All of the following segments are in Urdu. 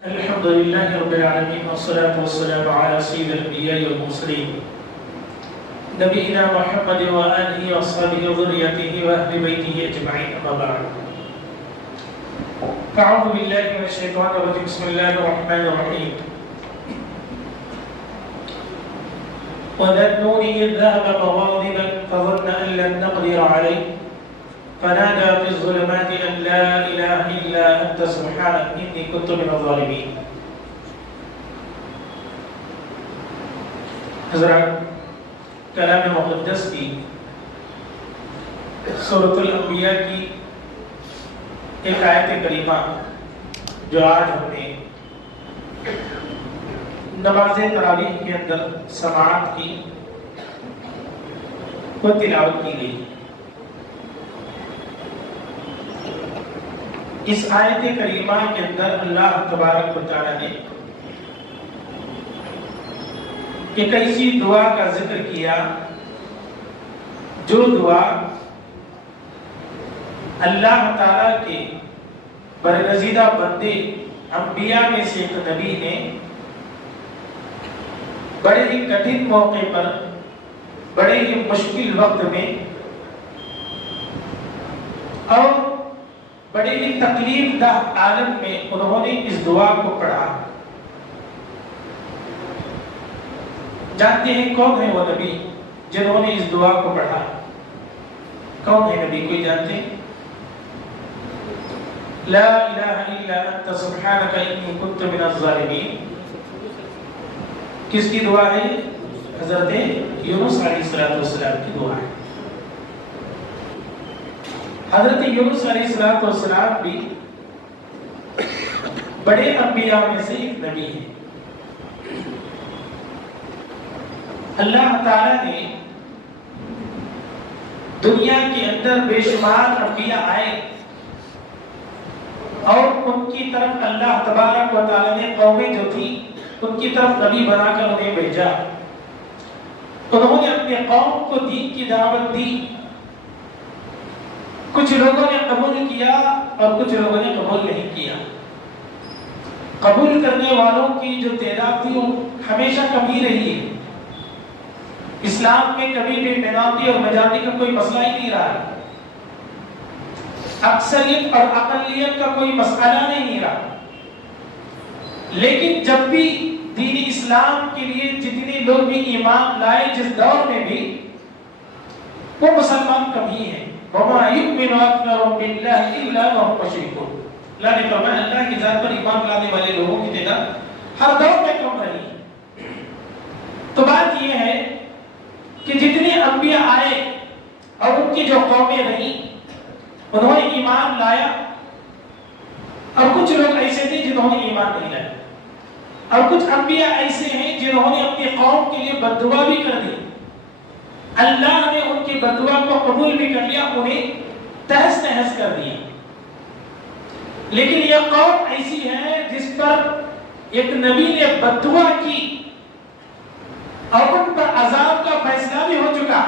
الحمد لله رب العالمين والصلاة والسلام على سيد الأنبياء والمرسلين نبينا محمد وآله وصحبه وذريته وأهل بيته أجمعين أما بعد فأعوذ بالله من الشيطان الرجيم بسم الله الرحمن الرحيم وذا النون إذ ذهب مغاضبا فظن أن لن نقدر عليه فنادى في الظلمات أن لا إله إلا أنت سبحانك إني كنت من الظالمين. حضرات کلام مقدس کی سورۃ الانبیاء کی ایک آیت کریمہ جو آج ہم نے نماز تراویح کے اندر سماعت کی وہ تلاوت کی گئی. اس آیت کریمہ کے اندر اللہ تبارک و تعالی نے ایک ایسی دعا کا ذکر کیا جو دعا اللہ تعالی کے برگزیدہ بندے انبیاء میں سے ایک نبی نے بڑے ہی کٹھن موقع پر بڑے ہی مشکل وقت میں اور بڑے ہی تکلیف دہ عالم میں انہوں نے اس دعا کو پڑھا. جانتے ہیں کون ہے وہ نبی جنہوں نے اس دعا کو پڑھا؟ کون ہے نبی؟ کوئی جانتے ہیں؟ لا الہ الا انت سبحانک انی کنت من الظالمین. کس کی دعا ہے؟ حضرت یونس علیہ السلام کی دعا ہے. حضرت یونس علیہ السلام بھی بڑے انبیاء میں سے ایک نبی ہے. اللہ تعالی نے دنیا کے اندر بے شمار انبیاء آئے اور ان کی طرف اللہ تبارک و تعالی نے قومیں جو تھی ان کی طرف نبی بنا کر انہیں بھیجا. انہوں نے اپنے قوم کو دین کی دعوت دی. کچھ لوگوں نے قبول کیا اور کچھ لوگوں نے قبول نہیں کیا. قبول کرنے والوں کی جو تعداد تھی وہ ہمیشہ کمی رہی ہے. اسلام میں کبھی بھی مینارٹی اور میجارٹی کا کوئی مسئلہ ہی نہیں رہا. اکثریت اور اقلیت کا کوئی مسئلہ نہیں رہا. لیکن جب بھی دین اسلام کے لیے جتنے لوگ بھی ایمان لائے جس دور میں بھی وہ مسلمان کم ہی ہیں. وَمَا يُؤْمِنُ أَكْثَرُهُم بِاللَّهِ إِلَّا وَهُمْ مُشْرِكُونَ. اللہ نے فرمایا اللہ کی ذات پر ایمان لانے والے لوگوں کی تعداد ہر دور میں کم رہی. تو بات یہ ہے کہ جتنے انبیاء آئے اور ان کی جو قومیں رہیں انہوں نے ایمان لایا اور کچھ لوگ ایسے تھے جنہوں نے ایمان نہیں لایا اور کچھ انبیاء ایسے ہیں جنہوں نے اپنی قوم کے لیے بد دعا بھی کر دی. اللہ نے ان کی بد دعا کو قبول بھی کر لیا, انہیں تہس نہس کر دیا. لیکن یہ قوم ایسی ہے جس پر ایک نبی نے بد دعا کی اور ان پر عذاب کا فیصلہ بھی ہو چکا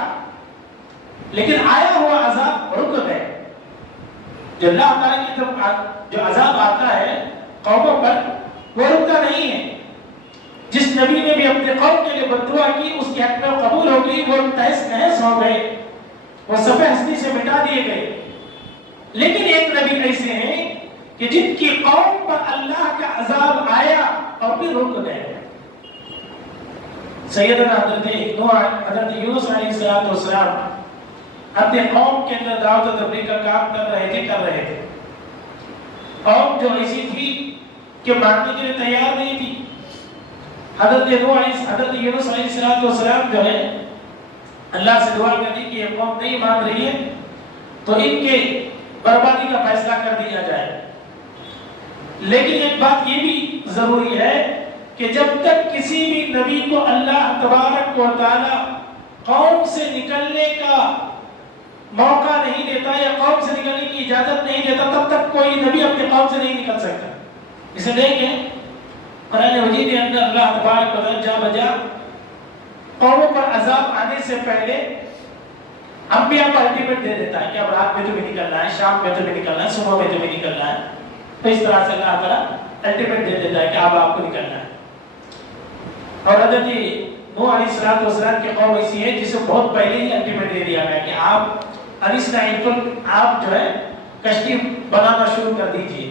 لیکن آیا ہوا عذاب رک گئے. جو اللہ تعالیٰ کی طرف جو عذاب آتا ہے قوموں پر وہ رکتا نہیں ہے. جس نبی نے بھی اپنے قوم کے لیے بد دعا کی اس کی حق میں قبول ہو گئی, وہ تہس نہس ہو گئے, وہ صفحہ ہستی سے مٹا دیے گئے. لیکن ایک نبی ایسے ہیں کہ جن کی قوم پر اللہ کا عذاب آیا اور بھی رک گئے. سیدنا حضرت یونس علیہ السلام اپنے قوم کے اندر دعوت و تبلیغ کا کام کر رہے تھے. قوم جو ایسی تھی کہ ماننے کے لیے تیار نہیں تھی. حضرت یونس علیہ السلام جو ہے اللہ سے دعا کرنے کی یہ قوم نہیں مان رہی ہے تو ان کے بربادی کا فیصلہ کر دیا جائے. لیکن ایک بات یہ بھی ضروری ہے کہ جب تک کسی بھی نبی کو اللہ تبارک و تعالی قوم سے نکلنے کا موقع نہیں دیتا یا قوم سے نکلنے کی اجازت نہیں دیتا تب تک کوئی نبی اپنے قوم سے نہیں نکل سکتا. اسے دیکھیں قرآن مجید کے اندر اللہ تبارک و تعالی جا بجا قوموں پر عذاب آنے سے پہلے انبیاء کو الٹیمیٹ دے دیتا ہے کہ اب رات میں تمہیں نکلنا ہے, شام میں تمہیں نکلنا ہے, صبح میں تمہیں نکلنا ہے. تو اس طرح سے اللہ تعالیٰ الٹیمیٹ دے دیتا ہے کہ اب آپ کو نکلنا ہے. اور حضرت نوح علیہ السلام کی قوم ایسی ہے جسے بہت پہلے ہی الٹیمیٹ دے دیا گیا کہ آپ آپ جو ہے کشتی بنانا شروع کر دیجئے.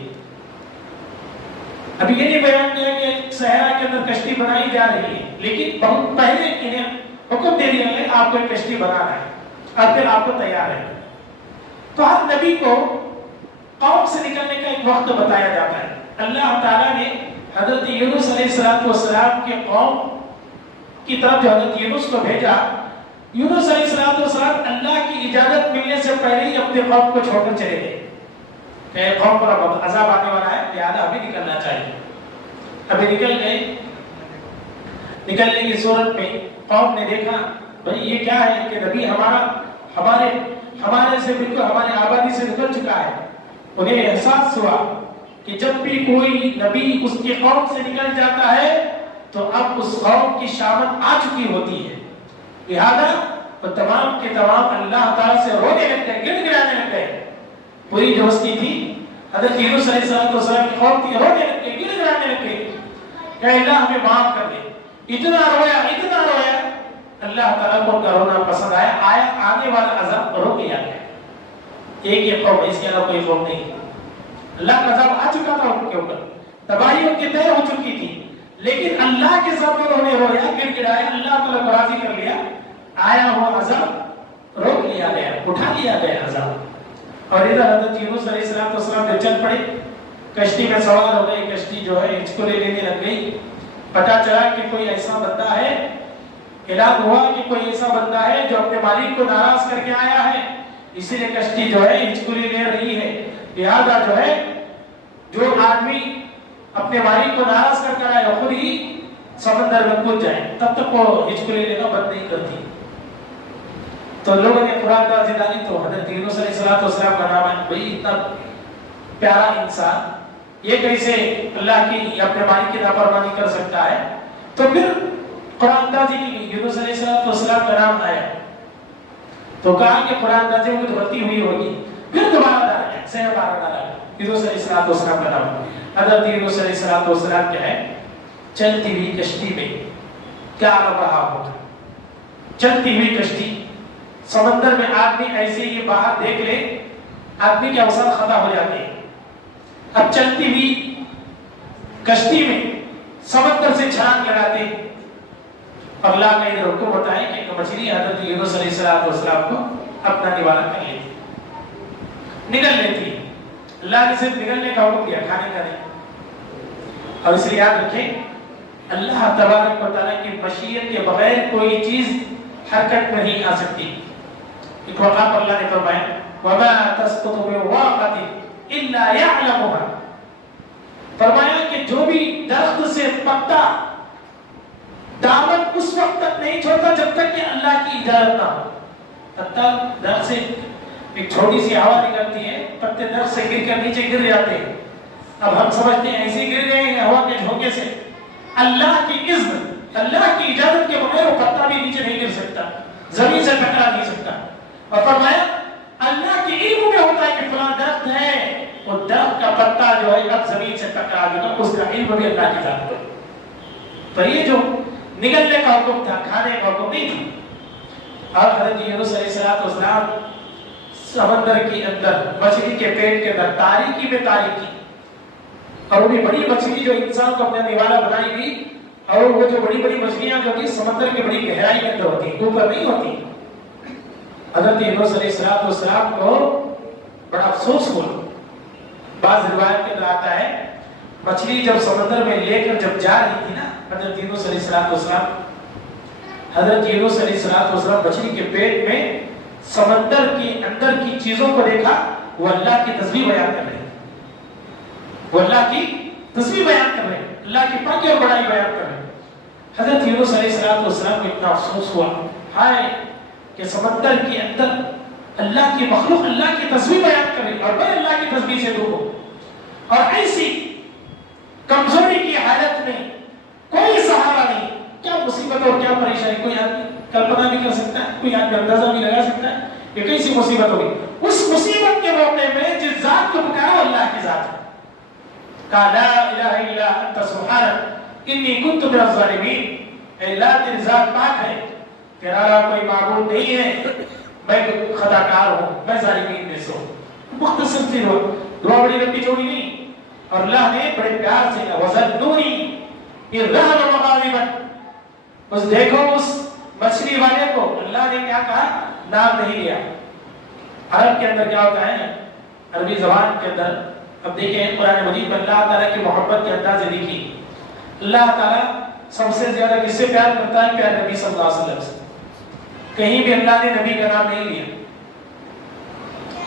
ابھی یہ نہیں بیان کیا کہ صحرا کے اندر کشتی بنائی جا رہی ہے، لیکن بہت پہلے انہیں حکم دے دیا کہ آپ کو ایک کشتی بنانا ہے اور پھر آپ کو تیار ہے. تو ہر نبی کو قوم سے نکلنے کا ایک وقت بتایا جاتا ہے. اللہ تعالیٰ نے حضرت یونس علیہ السلام کے قوم کی طرف جو حضرت یونس کو بھیجا، یونس علیہ السلام اللہ کی اجازت ملنے سے پہلے ہی اپنے قوم کو چھوڑ کر چلے گئے کہ قوم پر اب عذاب آنے والا ہے، لہذا ابھی نکلنا چاہیے. ابھی نکل گئے. نکلنے کی صورت میں قوم نے دیکھا بھئی یہ کیا ہے کہ نبی ہمارے سے بالکل ہماری آبادی سے نکل چکا ہے. انہیں احساس ہوا کہ جب بھی کوئی نبی اس کی قوم سے نکل جاتا ہے تو اب اس قوم کی شامت آ چکی ہوتی ہے. لہذا وہ تمام کے تمام اللہ تعالیٰ سے رونے لگ گئے، گڑ گڑانے لگ گئے. پوری جو ہستی تھی حضرت یونس علیہ السلام کی قوم تھی، رونے لگ گئے، گڑ گڑانے لگ گئے کہ اللہ ہمیں معاف کر دے. اتنا رویا اللہ تعالیٰ کو ان کا رونا پسند آیا آنے والا عذاب روک لیا گیا. ایک یہ قوم ہے، اس کے علاوہ کوئی قوم نہیں. اللہ کا عذاب آ چکا تھا ان کے اوپر، تباہی ان کی طے ہو چکی تھی، لیکن اللہ کے ساتھ انہوں نے رویا، گڑ گڑایا، اللہ تعالیٰ کو راضی کر لیا. آیا ہوا عذاب روک لیا گیا، اٹھا لیا گیا عذاب. اور ادھر حضرت یونس علیہ السلام جب چل پڑے، کشتی میں سوار ہو گئے، کشتی جو ہے ہچکولے لینے لگ گئی. پتا چلا کہ کوئی ایسا بندہ ہے، اعلان ہوا کہ کوئی ایسا بندہ ہے جو اپنے مالک کو ناراض کر کے آیا ہے، اسی لیے کشتی جو ہے ہچکولی لے رہی ہے. لہذا جو ہے جو آدمی اپنے مالک کو ناراض کر کر آئے خود ہی سمندر میں کود جائے، تب تک وہ ہچکولی لینا بند نہیں کرتی. تو لوگوں نے قرآن کا ڈالی تو حضرت یونس علیہ السلام کا نام ہے. بھئی اتنا پیارا انسان یہ کیسے اللہ کی اپنے مالک کی نافرمانی کر سکتا ہے؟ تو پھر قرآن اندازی کی یونس علیہ السلام کا نام آیا تو کہا کہ قرآن اندازی میں غلطی ہوئی ہوگی. پھر دوبارہ ڈالا، سہ بارہ ڈالا یونس علیہ السلام کا نام. حضرت یونس علیہ السلام کیا ہے، چلتی ہوئی کشتی میں کیا لگ رہا ہوگا. چلتی ہوئی کشتی سمندر میں آدمی ایسے ہی باہر دیکھ لے، آدمی کے اوسط خطا ہو جاتے ہیں. اب چلتی ہوئی کشتی میں سمندر سے چھلانگ لگاتے ہیں. اللہ کا ادھر حکم ہوتا ہے کہ ایک مچھلی حضرت یونس علیہ السلام کو اپنا نوالا کر لیتی، نگل لیتی. اللہ نے صرف نگلنے کا حکم دیا، کھانے کا نہیں. اور اس لیے یاد رکھیں اللہ تبارک و تعالیٰ کی مشیت کے بغیر کوئی چیز حرکت میں نہیں آ سکتی. ایک موقع پر اللہ نے فرمایا وَمَا تَسْقُطُ مِن وَرَقَةٍ إِلَّا يَعْلَمُهَا. فرمایا کہ جو بھی درخت سے پتا دامن اس وقت تک نہیں چھوڑتا جب تک کہ اللہ کی اجازت نہ ہو. پتا درخت سے ایک چھوٹی سی ہوا نکلتی ہے، پتے درخت سے گر کر نیچے گر جاتے ہیں. اب ہم سمجھتے ہیں ایسے گر گئے ہیں ہوا کے جھونکے سے. اللہ کی اذن، اللہ کی اجازت کے بغیر وہ پتا بھی نیچے نہیں گر سکتا، زمین سے ٹکرا نہیں سکتا. اور فرمایا اللہ کے علم میں ہوتا ہے کہ فلاں درخت ہے، وہ درخت کا پتا جو ہے اب زمین سے ٹکرا گیا، اس کا علم بھی اللہ کی ذات ہے. تو یہ جو نگلنے کا حکم تھا، کھانے کا حکم نہیں تھا. اور حضرت یونس علیہ السلام سمندر کے اندر مچھلی کے پیٹ کے اندر تاریکی میں تاریکی، اور وہ بھی بڑی مچھلی جو انسان کو اپنا نوالا بنائی گئی، اور وہ جو بڑی بڑی مچھلیاں جو کہ سمندر کی بڑی گہرائی کے اندر ہوتی ہیں، اوپر نہیں ہوتی. حضرت یونس علیہ السلام کو بڑا افسوس ہوا. بعض روایت کے اندر آتا ہے مچھلی جب سمندر میں لے کر جب جا رہی تھی نا حضرت یونس علیہ السلام مچھلی کے پیٹ میں سمندر کے اندر کی چیزوں کو دیکھا، وہ اللہ کی تسبیح بیان کر رہے ہیں، وہ اللہ کی تسبیح بیان کر رہے ہیں، اللہ کی پاکی اور بڑائی بیان کر رہے ہیں. حضرت یونس علیہ السلام کو اتنا افسوس ہوا، ہائے کہ سمندر کے اندر اللہ کی مخلوق اللہ کی تسبیح بیان کر رہی اور میں اللہ کی تسبیح سے دور ہوں. اور ایسی کمزوری کی حالت میں کوئی سہارا نہیں. کیا مصیبت اور کیا پریشانی کوئی آدمی کلپنا بھی کر سکتا ہے، کوئی آدمی اندازہ بھی لگا سکتا ہے کہ کیسی مصیبت ہوگی. اس مصیبت کے موقع میں جس ذات کو پکارا اللہ کی ذات ہے. کہا لا الہ الا انت سبحانک انی کنت من الظالمین، اے اللہ تیری ذات پاک ہے، تیرا علاوہ کوئی معبود نہیں ہے، میں خطا کار ہوں، میں ظالمین میں سے ہوں۔ مختصر سی دعا بڑی لمبی چوڑی نہیں، اور اللہ نے بڑے پیار سے کہا وَظَنُّونِي إِذْ ذَهَبَ مُغَاضِبًا، اس دیکھو اس مچھلی والے کو اللہ نے کیا کہا، نام نہیں لیا۔ عرب کے اندر کیا ہوتا ہے، عربی زبان کے اندر، اب دیکھیں قرآن مجید میں اللہ تعالیٰ کی محبت کے اندازے دیکھی، اللہ تعالیٰ سب سے زیادہ کس سے پیار کرتا ہے، پیار نبی صلی اللہ علیہ وسلم سے۔ کہیں بھی اللہ نے نبی کا نام نہیں لیا۔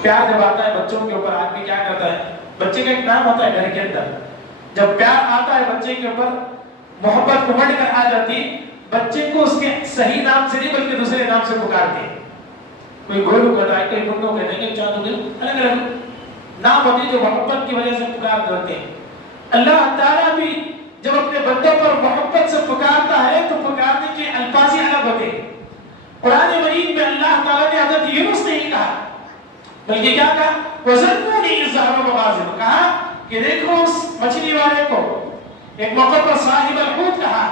پیار جب آتا ہے بچوں کے اوپر، آدمی کیا کرتا ہے، بچے کا ایک نام ہوتا ہے گھر کے اندر، جب پیار آتا ہے بچے کے اوپر، محبت امڑ کر آ جاتی، بچے کو اس کے صحیح نام سے نہیں بلکہ دوسرے نام سے پکارتے، کوئی گولو کہتا ہے، کوئی منو کہتے ہیں، کوئی چاندو کہتے ہیں، الگ الگ نام ہوتے ہیں جو محبت کی وجہ سے پکار کرتے ہیں۔ اللہ تعالیٰ بھی جب اپنے بندوں پر محبت سے پکارتا ہے تو پکارنے کے الفاظ ہی الگ ہوتے ہیں۔ قرآن مجید میں اللہ تعالیٰ نے حضرت یونس نہیں کہا بلکہ کیا کہا، وَظَنُّونِي إِذْ ذَهَبَ مُغَاضِبًا، کہا کہ دیکھو اس مچھلی والے کو، ایک موقع پر صاحب الحوت کہا،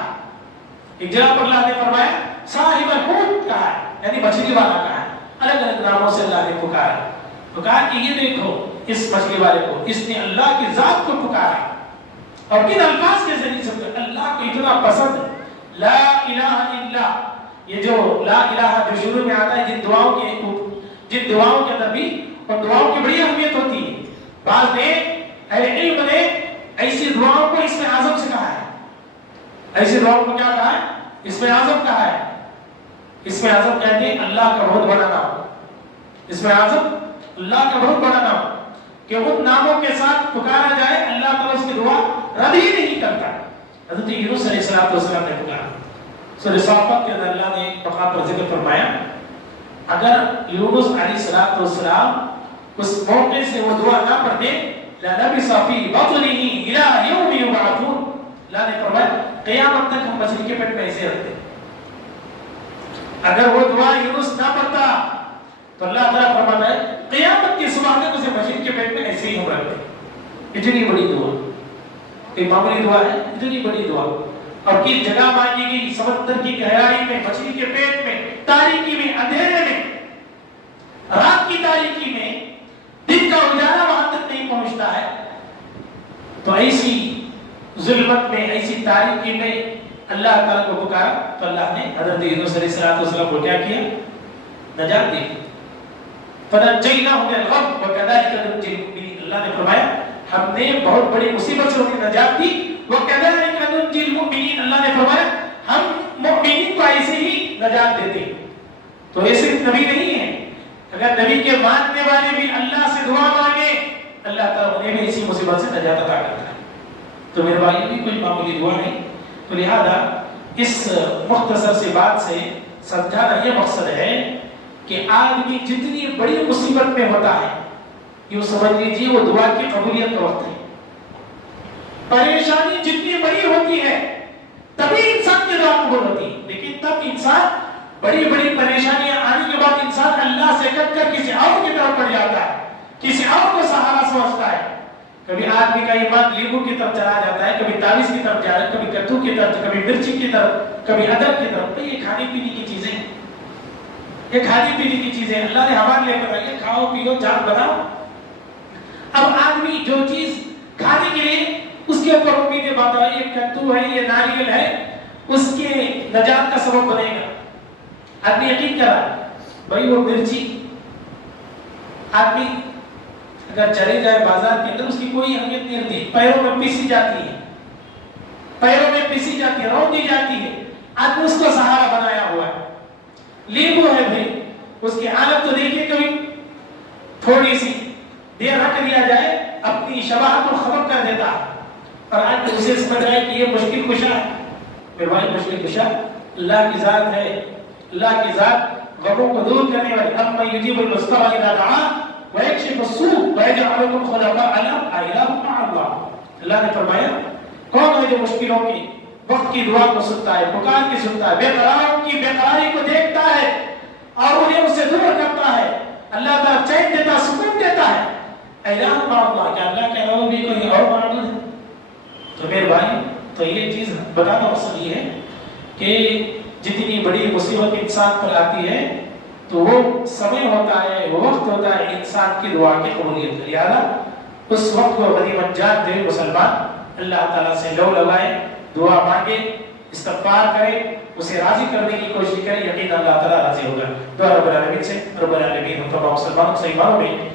ایک جگہ پر اللہ نے فرمایا صاحب الحوت کہا، یعنی مچھلی والا کہا، الگ الگ ناموں سے اللہ نے پکارا، تو کہا کہ یہ دیکھو اس مچھلی والے کو، اس نے اللہ کی ذات کو پکارا، اور کن الفاظ کے ذریعے سے، اللہ کو اتنا پسند، لا الہ الا، یہ جو لا الہ جو شروع میں آتا ہے جن دعاؤں کے نبی اور دعاؤں کی بڑی اہمیت ہوتی ہے، بعض نے اہل علم نے ایسی دعاؤں کو اسم اعظم سے کہا ہے، ایسی دعاؤں کو کیا کہا ہے، اسم اعظم کہا ہے۔ اسم اعظم کہتے ہیں اللہ کا بہت بڑا نام، اسم اعظم اللہ کا بہت بڑا نام، کہ ان ناموں کے ساتھ پکارا جائے اللہ تعالیٰ اس کی دعا رد ہی نہیں کرتا۔ حضرت یونس علیہ السلام نے پکارا، سورہ صافات کے اندر اللہ نے مقام پر ذکر فرمایا، اگر یونس علیہ السلام اس موقع سے وہ دعا نہ پڑھتے، لَلَبِثَ فِي بَطْنِهِ إِلَىٰ يَوْمِ يُبْعَثُونَ، اللہ نے فرمایا قیامت تک ہم مچھلی کے پیٹ میں ایسے رکھتے۔ اگر وہ دعا یونس نہ پڑھتا تو اللہ تعالیٰ فرماتا ہے قیامت کے صبح تک اسے مچھلی کے پیٹ میں ایسے ہی ہم رکھتے۔ اتنی بڑی دعا، ایک معمولی دعا ہے، اتنی بڑی دعا، اور کس جگہ مانگی گئی، سمندر کی گہرائی میں، مچھلی کے پیٹ میں، تاریکی میں، اندھیرے میں، رات کی تاریکی میں، دن کا اجالا وہاں تک نہیں پہنچتا ہے، تو ایسی ظلمت میں، ایسی تاریکی میں اللہ تعالیٰ کو پکارا تو اللہ نے حضرت یونس علیہ السلام کو کیا کیا، نجات دی۔ فَنَجَّيْنَاهُ مِنَ الْغَمِّ وَكَذَلِكَ نُنجِي الْمُؤْمِنِينَ، اللہ نے فرمایا ہم نے بہت بڑی مصیبت سے انہیں نجات دی، وَكَذَلِكَ نُنجِي الْمُؤْمِنِينَ، اللہ نے فرمایا ہم مؤمنین کو ایسے ہی نجات دیتے۔ تو ایسے نبی نہیں ہیں، اگر نبی کے ماننے والے بھی اللہ سے دعا مانگے اللہ تعالیٰ انہیں بھی اسی مصیبت سے نجات عطا کرتا ہے۔ تو میرے بھائی بھی کوئی معمولی دعا نہیں، تو لہذا اس مختصر سی بات سے سمجھانا یہ مقصد ہے کہ آدمی جتنی بڑی مصیبت میں ہوتا ہے، یوں سمجھ لیجیے وہ دعا کی قبولیت کا وقت ہے۔ پریشانی جتنی بڑی ہوتی ہے تبھی انسان کی دعا قبول ہوتی ہے، لیکن تب انسان بڑی بڑی پریشانیاں آنے کے بعد انسان اللہ سے کٹ کر کسی اور کی طرف پڑ جاتا ہے، کسی اور کو سہارا سمجھتا ہے۔ کبھی آدمی کا ایمان لیمو کی طرف چلا جاتا ہے، کبھی تاویز کی طرف جا رہا ہے، کبھی کدو کی طرف، کبھی مرچی کی طرف، کبھی ادرک کی طرف۔ تو یہ کھانے پینے کی چیزیں، یہ کھانے پینے کی چیزیں اللہ نے ہمارے لیے بتائی، کھاؤ پیو جان بناؤ۔ اب آدمی جو چیز کھانے کے لیے اس کے اوپر امیدیں باندھا ہے، یہ کدو ہے، یہ ناریل ہے، اس کے نجات کا سبب بنے گا، آدمی یقین کر رہا ہے بھائی وہ مرچی، آدمی اگر چلے جائے بازار کے اندر اس کی کوئی اہمیت نہیں ہوتی، پیروں میں پیسی جاتی ہے، پیروں میں پیسی جاتی ہے، روندی جاتی ہے، آدمی اس کو سہارا بنایا ہوا ہے۔ لیمو ہے بھائی، اس کی حالت تو دیکھیے، کبھی تھوڑی سی دیر رکھ دیا جائے اپنی شباہت کو ختم کر دیتا ہے، اور آج اسے سمجھ رہا ہے کہ یہ مشکل کشا ہے۔ میرے بھائی مشکل کشا اللہ کی ذات ہے، اللہ کی ذات غموں کو دور کرنے والی، اَمَّن يُجِيبُ الْمُضْطَرَّ إِذَا دَعَاهُ وَيَكْشِفُ السُّوءَ وَيَجْعَلُكُمْ خُلَفَاءَ الْأَرْضِ أَإِلَٰهٌ مَّعَ اللَّهِ، اللہ نے فرمایا کون ہے جو مشکلوں کی وقت کی دعا کو سنتا ہے، پکار کی سنتا ہے، بے قراروں کی بے قراری کو دیکھتا ہے اور انہیں اس سے دور کرتا ہے، اللہ تعالیٰ چین دیتا، سکون دیتا ہے۔ أَإِلَٰهٌ مَّعَ اللَّهِ، کیا اللہ کے علاوہ بھی کوئی اور معبود ہے؟ تو میرے بھائی تو یہ چیز بتانا مقصد یہ ہے کہ جتنی بڑی مصیبت انسان پر آتی ہے تو وہ سمے ہوتا ہے، وہ وقت ہوتا ہے انسان کی دعا کی قبولیت کا، لہٰذا اس وقت کو غنیمت جانتے ہوئے مسلمان اللہ تعالیٰ سے لو لگائے، دعا مانگے، استغفار کرے، اسے راضی کرنے کی کوشش کرے، یقین اللہ تعالیٰ راضی ہوگا۔ دعا رب العالمین سے، رب العالمین ہم تمام مسلمانوں سے ایمانوں میں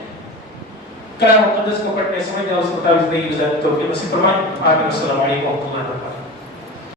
کلام مقدس کو پڑھنے سمجھنے اور اس مطابق زندگی گزارنے کی توفیق نصیب فرمائے۔ آمین۔ السلام علیکم و رحمۃ اللہ وبرکاتہ۔